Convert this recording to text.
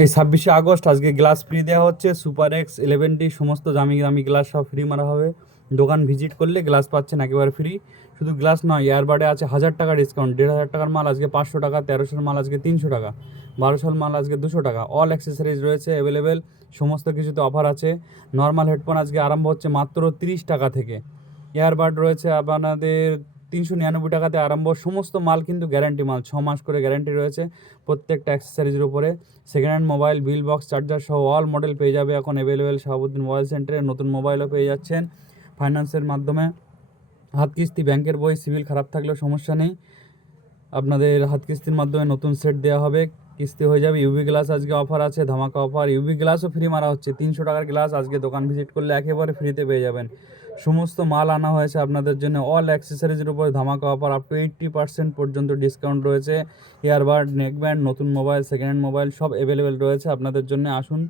এই 26শে আগস্ট আজকে glass free দেওয়া হচ্ছে। সুপার এক্স 11টি সমস্ত দামি দামি গ্লাস সব ফ্রি মারা হবে। দোকান ভিজিট করলে গ্লাস পাচ্ছেন একেবারে ফ্রি। শুধু গ্লাস নয়, ইয়ারবাডে আছে 1000 টাকা ডিসকাউন্ট। 1500 টাকার মাল আজকে 500 টাকা, 1300 মাল আজকে 300 টাকা, 1200 মাল আজকে 200 টাকা। অল অ্যাক্সেসরিজ রয়েছে অ্যাভেলেবেল, সমস্ত কিছুতে অফার আছে। নর্মাল হেডফোন আজকে আরম্ভ হচ্ছে মাত্র 30 টাকা থেকে। ইয়ারবাড রয়েছে আপনাদের 399 টাকাতে আরম্ভ। সমস্ত মাল কিন্তু গ্যারান্টি মাল, 6 মাস করে গ্যারান্টি রয়েছে প্রত্যেকটা অ্যাক্সেসরিজের উপরে। Second hand mobile, bill box, charger সহ অল মডেল পেয়ে যাবে এখন অ্যাভেলেবেল শাহাবুদ্দিন মোবাইল সেন্টারে। নতুন মোবাইলও পেয়ে যাচ্ছেন ফাইন্যান্সের মাধ্যমে। হাত কিস্তি, ব্যাংকের বই, সিভিল খারাপ থাকলেও সমস্যা নেই, আপনাদের হাত কিস্তির মাধ্যমে নতুন সেট দেওয়া হবে, কিস্তি হয়ে যাবে। ইউভি গ্লাস আজকে অফার আছে, ধামাকা অফার। ইউভি গ্লাসও ফ্রি মারা হচ্ছে। 300 টাকার গ্লাস আজকে দোকান ভিজিট করলে একেবারে ফ্রিতে পেয়ে যাবেন। সমস্ত মাল আনা হয়েছে আপনাদের জন্য। অল অ্যাক্সেসরিজের উপরে ধামাকা অফার, আপ টু 80% পর্যন্ত ডিসকাউন্ট রয়েছে। ইয়ারবাড, নেকব্যান্ড, নতুন মোবাইল, সেকেন্ড হ্যান্ড মোবাইল সব অ্যাভেলেবেল রয়েছে আপনাদের জন্য। আসুন।